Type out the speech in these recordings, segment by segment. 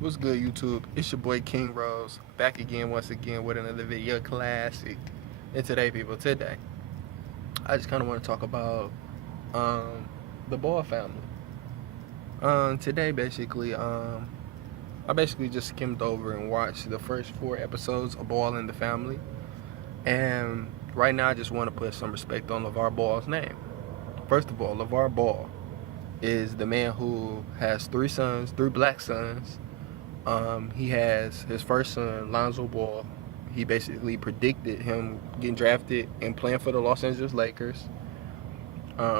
What's good, YouTube? It's your boy King Rose, back again once again with another video classic. And today, people, today, I just kind of want to talk about um, the Ball family. Today, I basically just skimmed over and watched the first 4 episodes of Ball in the Family. And right now, I just want to put some respect on LeVar Ball's name. First of all, LeVar Ball is the man who has 3 sons, 3 black sons. He has his first son, Lonzo Ball. He basically predicted him getting drafted and playing for the Los Angeles Lakers.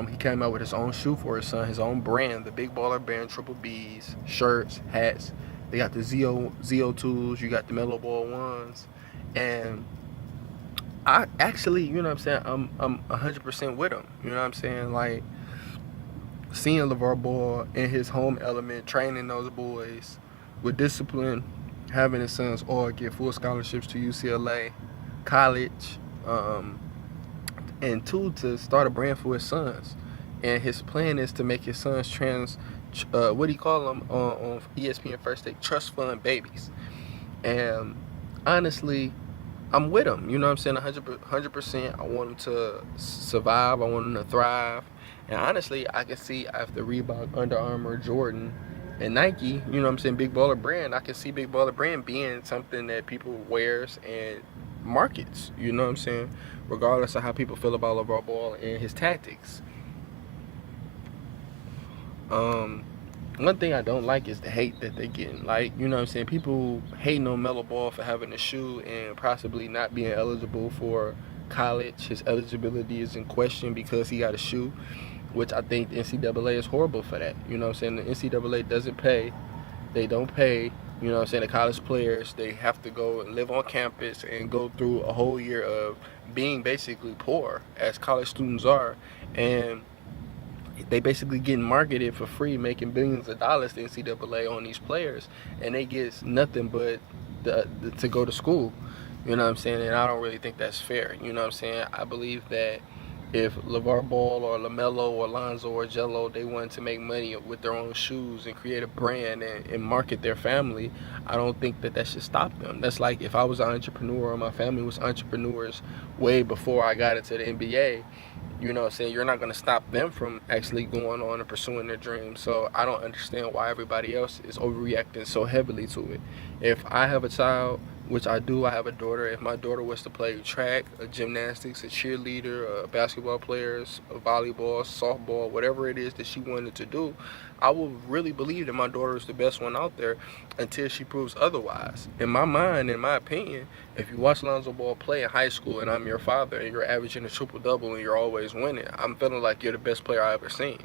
He came out with his own shoe for his son, his own brand, the Big Baller Brand, Triple B's, shirts, hats. They got the ZO2s, you got the Mellow Ball ones. And I actually, you know what I'm saying, I'm 100% with him. You know what I'm saying? Like, seeing LeVar Ball in his home element, training those boys with discipline, having his sons all get full scholarships to UCLA, college, um, and two, to start a brand for his sons. And his plan is to make his sons what do you call them on ESPN First Take, trust fund babies. And honestly, I'm with him. You know what I'm saying? 100%. I want him to survive. I want him to thrive. And honestly, I can see after Reebok, Under Armour, Jordan, and Nike, you know what I'm saying, Big Baller Brand, I can see Big Baller Brand being something that people wears and markets. You know what I'm saying? Regardless of how people feel about LeVar Ball and his tactics. Um, One thing I don't like is the hate that they're getting. Like, you know what I'm saying? People hating on Melo Ball for having a shoe and possibly not being eligible for college. His eligibility is in question because he got a shoe, which I think the NCAA is horrible for that. You know what I'm saying? The NCAA doesn't pay. They don't pay, you know what I'm saying, the college players. They have to go and live on campus and go through a whole year of being basically poor, as college students are. And they basically getting marketed for free, making billions of dollars, the NCAA, on these players, and they get nothing but to go to school. You know what I'm saying? And I don't really think that's fair. You know what I'm saying? I believe that if LeVar Ball or LaMelo or Lonzo or Jello, they wanted to make money with their own shoes and create a brand and market their family, I don't think that should stop them. That's like if I was an entrepreneur or my family was entrepreneurs way before I got into the NBA. You know what I'm saying? You're not going to stop them from actually going on and pursuing their dreams. So I don't understand why everybody else is overreacting so heavily to it. If I have a child, which I do, I have a daughter. If my daughter was to play track, a gymnastics, a cheerleader, a basketball player, a volleyball, softball, whatever it is that she wanted to do, I will really believe that my daughter is the best one out there until she proves otherwise. In my mind, in my opinion, if you watch Lonzo Ball play in high school and I'm your father and you're averaging a triple-double and you're always winning, I'm feeling like you're the best player I've ever seen.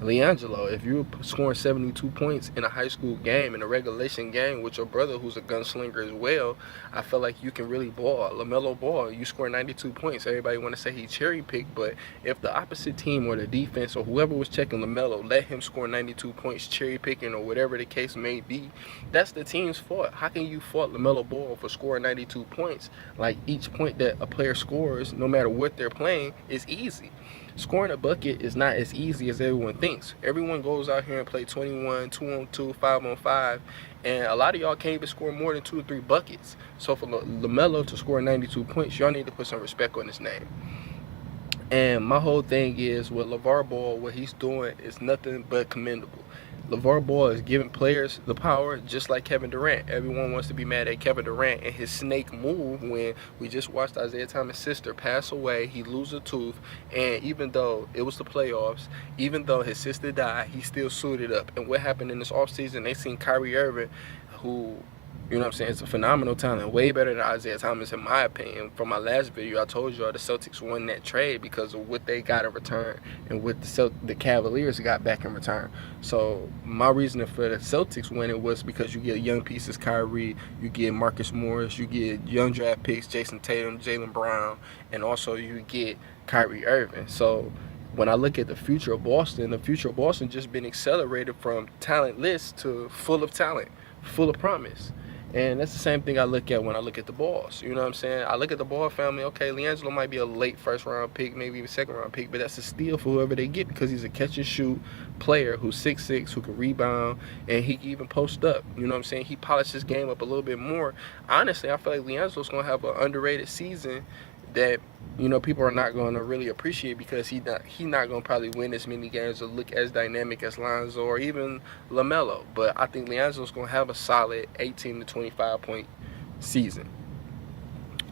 LiAngelo, if you're scoring 72 points in a high school game, in a regulation game with your brother who's a gunslinger as well, I feel like you can really ball. LaMelo Ball, you score 92 points. Everybody want to say he cherry-picked, but if the opposite team or the defense or whoever was checking LaMelo let him score 92 points cherry-picking or whatever the case may be, that's the team's fault. How can you fault LaMelo Ball for scoring 92 points? Like, each point that a player scores, no matter what they're playing, is easy. Scoring a bucket is not as easy as everyone thinks. Everyone goes out here and play 21, 2-on-2, 5-on-5, and a lot of y'all can't even score more than 2 or 3 buckets. So for LaMelo to score 92 points, y'all need to put some respect on his name. And my whole thing is with LeVar Ball, what he's doing is nothing but commendable. LeVar Ball is giving players the power just like Kevin Durant. Everyone wants to be mad at Kevin Durant and his snake move when we just watched Isaiah Thomas' sister pass away. He lose a tooth, and even though it was the playoffs, even though his sister died, he still suited up. And what happened in this offseason, they seen Kyrie Irving, who, you know what I'm saying, it's a phenomenal talent, way better than Isaiah Thomas in my opinion. From my last video, I told y'all the Celtics won that trade because of what they got in return and what the Cavaliers got back in return. So my reasoning for the Celtics winning was because you get young pieces, Kyrie, you get Marcus Morris, you get young draft picks, Jason Tatum, Jaylen Brown, and also you get Kyrie Irving. So when I look at the future of Boston just been accelerated from talentless to full of talent, full of promise. And that's the same thing I look at when I look at the Balls. You know what I'm saying? I look at the Ball family, okay, LiAngelo might be a late first-round pick, maybe even second-round pick, but that's a steal for whoever they get because he's a catch-and-shoot player who's 6'6", who can rebound, and he can even post up. You know what I'm saying? He polished his game up a little bit more. Honestly, I feel like Leandro's going to have an underrated season that, you know, people are not going to really appreciate because he not going to probably win as many games or look as dynamic as Lonzo or even LaMelo. But I think Leandro's going to have a solid 18 to 25 point season.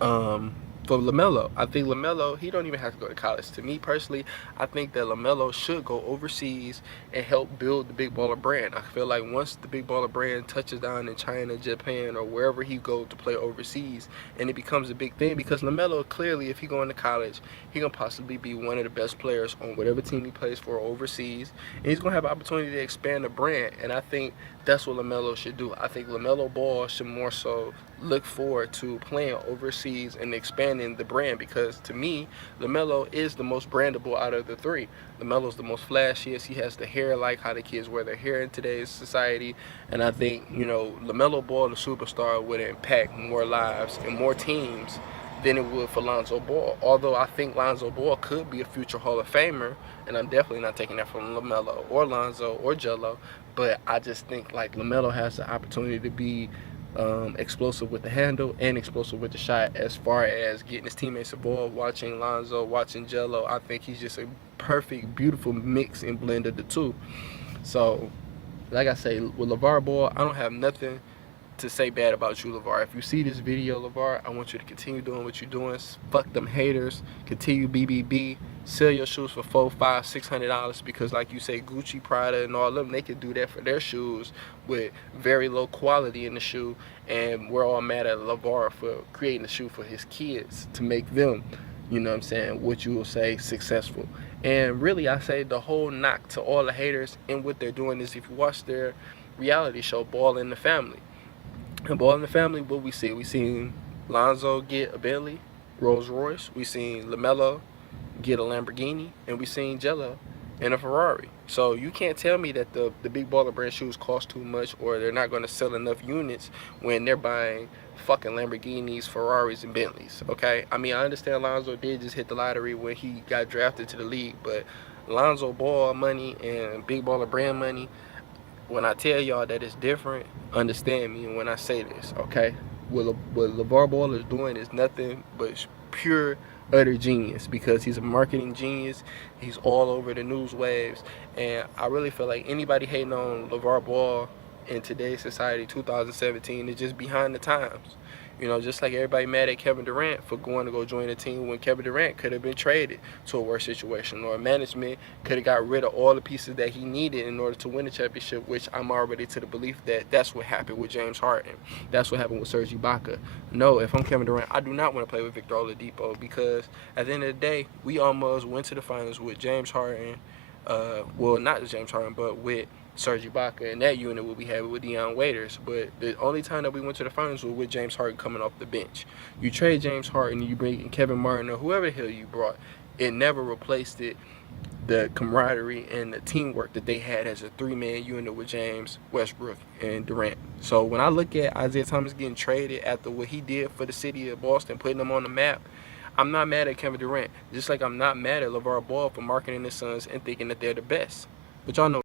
Um, for LaMelo, I think LaMelo, he don't even have to go to college. To me personally, I think that LaMelo should go overseas and help build the Big Baller brand. I feel like once the Big Baller brand touches down in China, Japan, or wherever he goes to play overseas, and it becomes a big thing, because LaMelo clearly, if he going to college, he gonna possibly be one of the best players on whatever team he plays for overseas, and he's gonna have an opportunity to expand the brand. And I think that's what LaMelo should do. I think LaMelo Ball should more so look forward to playing overseas and expanding the brand, because to me, LaMelo is the most brandable out of the three. LaMelo's the most flashiest. He has the hair like how the kids wear their hair in today's society. And I think, you know, LaMelo Ball, the superstar, would impact more lives and more teams than it would for Lonzo Ball. Although I think Lonzo Ball could be a future Hall of Famer, and I'm definitely not taking that from LaMelo or Lonzo or Jello. But I just think like LaMelo has the opportunity to be explosive with the handle and explosive with the shot. As far as getting his teammates involved, watching Lonzo, watching Jello, I think he's just a perfect, beautiful mix and blend of the two. So, like I say, with LeVar Ball, I don't have nothing to say bad about you, LeVar. If you see this video, LeVar, I want you to continue doing what you're doing. Fuck them haters. Continue BBB. Sell your shoes for $400, $500, $600, because like you say, Gucci, Prada, and all of them, they can do that for their shoes with very low quality in the shoe. And we're all mad at LeVar for creating a shoe for his kids to make them, you know what I'm saying, what you will say, successful. And really, I say the whole knock to all the haters and what they're doing is, if you watch their reality show, Ball in the Family, and Ball in the Family, what we see? We seen Lonzo get a Bentley, Rolls Royce. We seen LaMelo get a Lamborghini, and we seen Jello in a Ferrari. So you can't tell me that the Big Baller brand shoes cost too much, or they're not going to sell enough units when they're buying fucking Lamborghinis, Ferraris, and Bentleys. Okay, I mean, I understand Lonzo did just hit the lottery when he got drafted to the league, but Lonzo Ball money and Big Baller brand money, when I tell y'all that it's different, understand me when I say this, okay? What LeVar Ball is doing is nothing but pure, utter genius, because he's a marketing genius. He's all over the news waves, and I really feel like anybody hating on LeVar Ball in today's society, 2017, is just behind the times. You know, just like everybody mad at Kevin Durant for going to go join a team when Kevin Durant could have been traded to a worse situation, or management could have got rid of all the pieces that he needed in order to win the championship, which I'm already to the belief that that's what happened with James Harden. That's what happened with Serge Ibaka. No, if I'm Kevin Durant, I do not want to play with Victor Oladipo, because at the end of the day, we almost went to the finals with James Harden, well, not James Harden, but with Serge Ibaka and that unit what we had with Deion Waiters. But the only time that we went to the finals was with James Harden coming off the bench. You trade James Harden, you bring in Kevin Martin or whoever the hell you brought, it never replaced the camaraderie and the teamwork that they had as a three-man unit with James, Westbrook, and Durant. So when I look at Isaiah Thomas getting traded after what he did for the city of Boston, putting them on the map, I'm not mad at Kevin Durant, just like I'm not mad at LeVar Ball for marketing his sons and thinking that they're the best. But y'all know